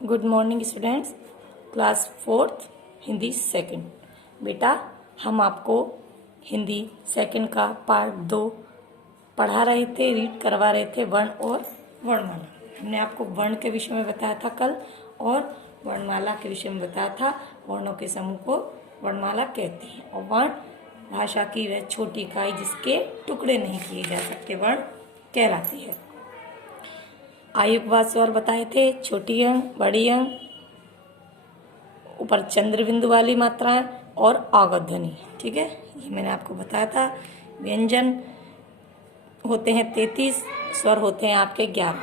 Good morning students, class fourth Hindi second. बेटा, हम आपको हिंदी सेकंड का पार्ट 2 पढ़ा रहे थे, रीड करवा रहे थे वर्ण और वर्णमाला। हमने आपको वर्ण के विषय में बताया था कल और वर्णमाला के विषय में बताया था। वर्णों के समूह को वर्णमाला कहते हैं और वर्ण भाषा की वह छोटी इकाई जिसके टुकड़े नहीं किए जा सकते वर्ण कहलाती है। आयुक्तवाद स्वर बताए थे, छोटी अंग, बड़ी अंग, ऊपर चंद्र बिंदु वाली मात्राएं और आगत ध्वनि। ठीक है, ये मैंने आपको बताया था। व्यंजन होते हैं 33, स्वर होते हैं आपके 11।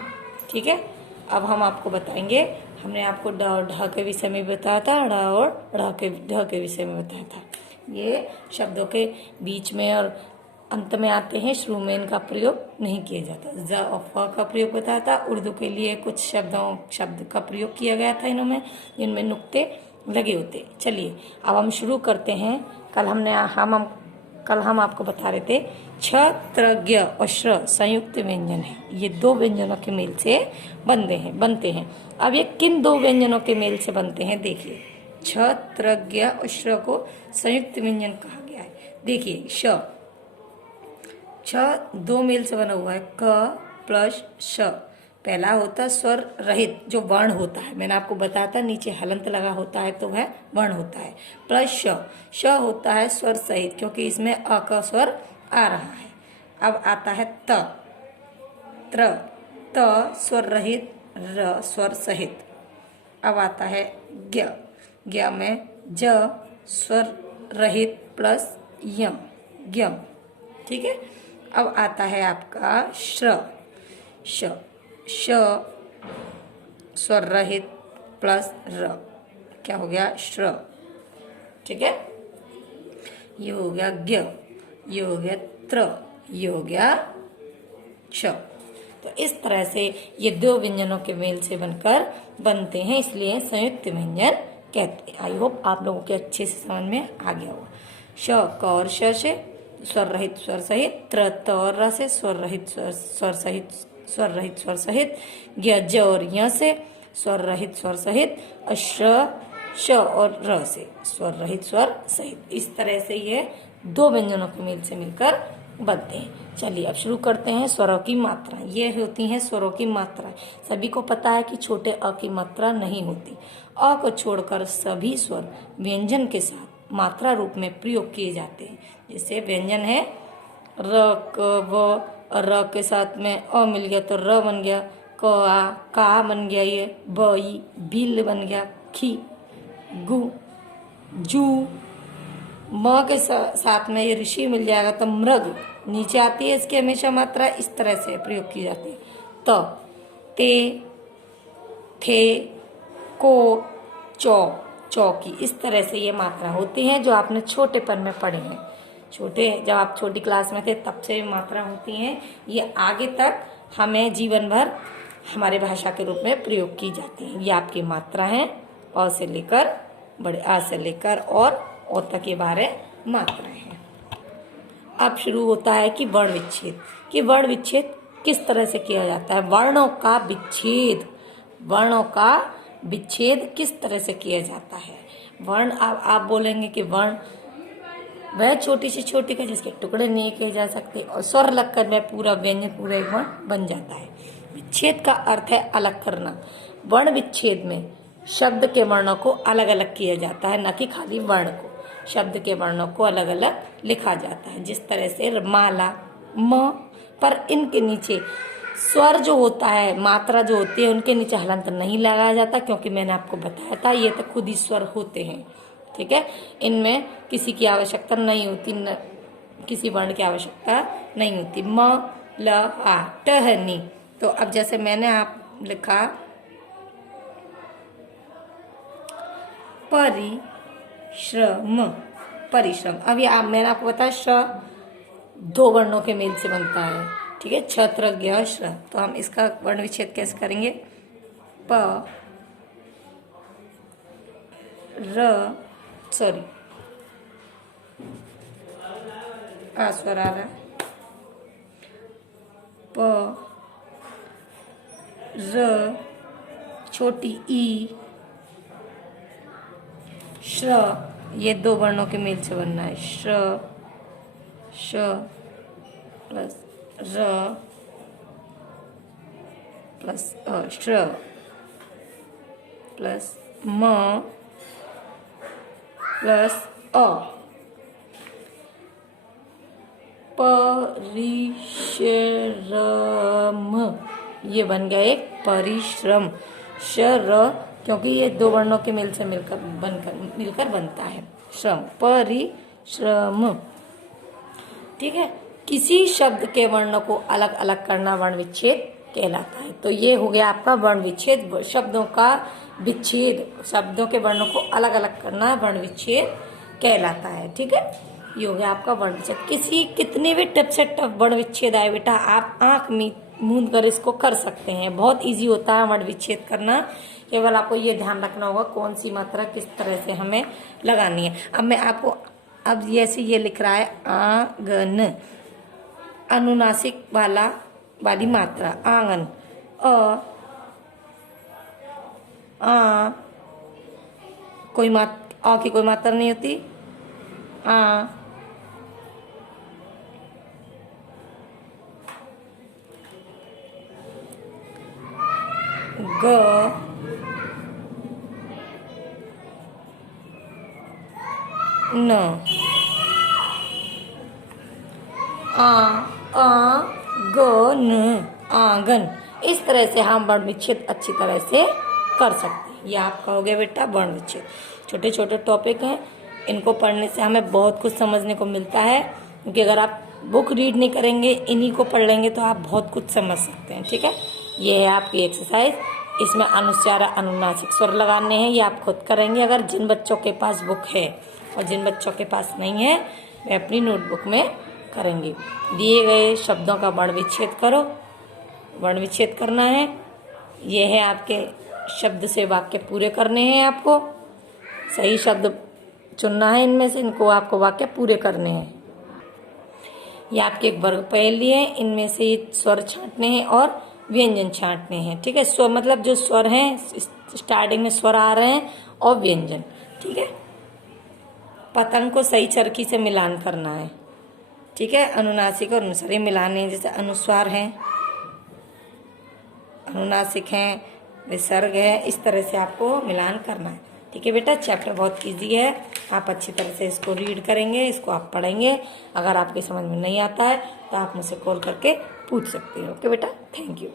ठीक है, अब हम आपको बताएंगे। हमने आपको ड और ढ के विषय में बताया था, ढ और ढ के विषय में बताया था। ये शब्दों के बीच में और अंत में आते हैं, शुरू में इनका प्रयोग नहीं किया जाता। ज और फ का प्रयोग बताया था। उर्दू के लिए कुछ शब्द का प्रयोग किया गया था इनमें, जिनमें नुक्ते लगे होते। चलिए अब हम शुरू करते हैं। कल हम आपको बता रहे थे छ, त्र, ज्ञ और श्र संयुक्त व्यंजन है। ये दो व्यंजनों के मेल से बनते हैं। अब ये किन दो व्यंजनों के मेल से बनते हैं देखिए। छ, त्र, ज्ञ और श्र को संयुक्त व्यंजन कहा गया है। देखिए श दो मेल से बना हुआ है, क प्लस श। पहला होता है स्वर रहित जो वर्ण होता है, मैंने आपको बताया था नीचे हलंत लगा होता है तो वह वर्ण होता है। प्लस श होता है स्वर सहित, क्योंकि इसमें अ का स्वर आ रहा है। अब आता है त, त्र, त स्वर रहित, र स्वर सहित। अब आता है ज्ञ, ज्ञ में ज स्वर रहित प्लस यम, ज्ञम। ठीक है, अब आता है आपका श्र, श स्वर रहित प्लस र, क्या हो गया श्र। ठीक है, ये हो गया ज्ञ, ये हो गया त्र, ये हो गया श। तो इस तरह से ये दो व्यंजनों के मेल से बनते हैं, इसलिए संयुक्त व्यंजन कहते हैं। आई होप आप लोगों के अच्छे से समझ में आ गया होगा। श, क और श से स्वर रहित स्वर सहित, त्र, त और र से स्वर रहित स्वर सहित, ज्ञ, ज और य से स्वर रहित स्वर सहित, श और र से स्वर रहित स्वर सहित। इस तरह से ये दो व्यंजनों के मेल से मिलकर बनते हैं। चलिए अब शुरू करते हैं। स्वरों की मात्रा, ये होती हैं स्वरों की मात्रा। सभी को पता है कि छोटे अ की मात्रा नहीं होती। अ को छोड़कर सभी स्वर व्यंजन के साथ मात्रा रूप में प्रयोग किए जाते हैं। जैसे व्यंजन है र, क, व, र के साथ में अ मिल गया तो र बन गया, क, आ, का बन गया, ये ब, ई, बिल बन गया, खी, गु, जू। म के साथ में ये ऋषि मिल जाएगा तो मृग नीचे आती है, इसकी हमेशा मात्रा इस तरह से प्रयोग की जाती है। त, ते, थे, को, चौ, चौकी। इस तरह से ये मात्रा होती है जो आपने छोटेपन में पढ़े हैं। जब आप छोटी क्लास में थे तब से मात्रा होती हैं। ये आगे तक हमें जीवन भर हमारे भाषा के रूप में प्रयोग की जाती हैं। ये आपकी मात्रा है, अ से लेकर बड़े आ से लेकर और ओ तक ये 12 मात्राएं हैं। अब शुरू होता है कि वर्ण विच्छेद। कि वर्ण विच्छेद किस तरह से किया जाता है? वर्णों का विच्छेद किस तरह से किया जाता है? वर्ण, आप बोलेंगे कि वर्ण वह छोटी से छोटी का जिसके टुकड़े नहीं किए जा सकते, और स्वर लगकर वह पूरा व्यंजन पूरा एक वर्ण बन जाता है। विच्छेद का अर्थ है अलग करना। वर्ण विच्छेद में शब्द के वर्णों को अलग अलग किया जाता है, न कि खाली वर्ण को। शब्द के वर्णों को अलग अलग लिखा जाता है। जिस तरह से माला, म, पर इनके नीचे स्वर जो होता है, मात्रा जो होती है, उनके नीचे हलंत नहीं लगाया जाता, क्योंकि मैंने आपको बताया था ये तो खुद ही स्वर होते हैं। ठीक है, इनमें किसी की आवश्यकता नहीं होती, किसी वर्ण की आवश्यकता नहीं होती। म, ल, आ, ट है नी। तो अब जैसे मैंने आप लिखा परिश्रम। अब ये मैंने आपको बताया श दो वर्णों के मेल से बनता है। ठीक है, छ, त्र, ज्ञ, श्र। तो हम इसका वर्ण विच्छेद कैसे करेंगे? प, र, सॉरी स्वर आ रहा है, प, र, छोटी ई, श्र, ये दो वर्णों के मेल से बनना है। श्र, श प्लस र प्लस श्र प्लस म प्लस अ, परिश्रम, ये बन गया एक परिश्रम। श र, क्योंकि ये दो वर्णों के मेल से मिलकर बनता है श्रम, परिश्रम। ठीक है, किसी शब्द के वर्णों को अलग अलग करना वर्ण विच्छेद कहलाता है। तो ये हो गया आपका वर्ण विच्छेद, शब्दों का विच्छेद, शब्दों के वर्णों को अलग अलग करना वर्ण विच्छेद कहलाता है। ठीक है, ये हो गया आपका वर्ण विच्छेद। कितने भी टफ से टफ वर्ण विच्छेद आए बेटा, आप आंख मूंद कर इसको कर सकते हैं। बहुत इजी होता है वर्ण विच्छेद करना, केवल आपको ये ध्यान रखना होगा कौन सी मात्रा किस तरह से हमें लगानी है। अब मैं आपको, अब जैसे ये लिख रहा है आंगन, अनुनासिक वाली मात्रा आंगन, आ की कोई मात्रा नहीं होती, आ, ग, न, ग, न, आंगन। इस तरह से हम वर्ण विच्छेद अच्छी तरह से कर सकते हैं। ये आपका हो गया बेटा वर्ण विच्छेद। छोटे छोटे टॉपिक हैं, इनको पढ़ने से हमें बहुत कुछ समझने को मिलता है, क्योंकि अगर आप बुक रीड नहीं करेंगे, इन्हीं को पढ़ लेंगे तो आप बहुत कुछ समझ सकते हैं। ठीक है, ये है आपकी एक्सरसाइज। इसमें अनुस्वार अनुनासिक स्वर लगाने हैं, ये आप खुद करेंगे अगर जिन बच्चों के पास बुक है, और जिन बच्चों के पास नहीं है वे अपनी नोटबुक में करेंगे। दिए गए शब्दों का वर्ण विच्छेद करो, वर्ण विच्छेद करना है। ये है आपके शब्द से वाक्य पूरे करने हैं, आपको सही शब्द चुनना है, इनमें से इनको आपको वाक्य पूरे करने हैं। ये आपके एक वर्ग पहेली है, इनमें से ये स्वर छांटने हैं और व्यंजन छांटने हैं। ठीक है, स्वर मतलब जो स्वर हैं, स्टार्टिंग में स्वर आ रहे हैं और व्यंजन। ठीक है, पतंग को सही चरखी से मिलान करना है। ठीक है, अनुनासिक और अनुस्वार मिलाने हैं, जैसे अनुस्वार हैं, अनुनासिक हैं, विसर्ग है, इस तरह से आपको मिलान करना है। ठीक है बेटा, चैप्टर बहुत इजी है, आप अच्छी तरह से इसको रीड करेंगे, इसको आप पढ़ेंगे। अगर आपके समझ में नहीं आता है तो आप मुझसे कॉल करके पूछ सकते हो। ओके बेटा, थैंक यू।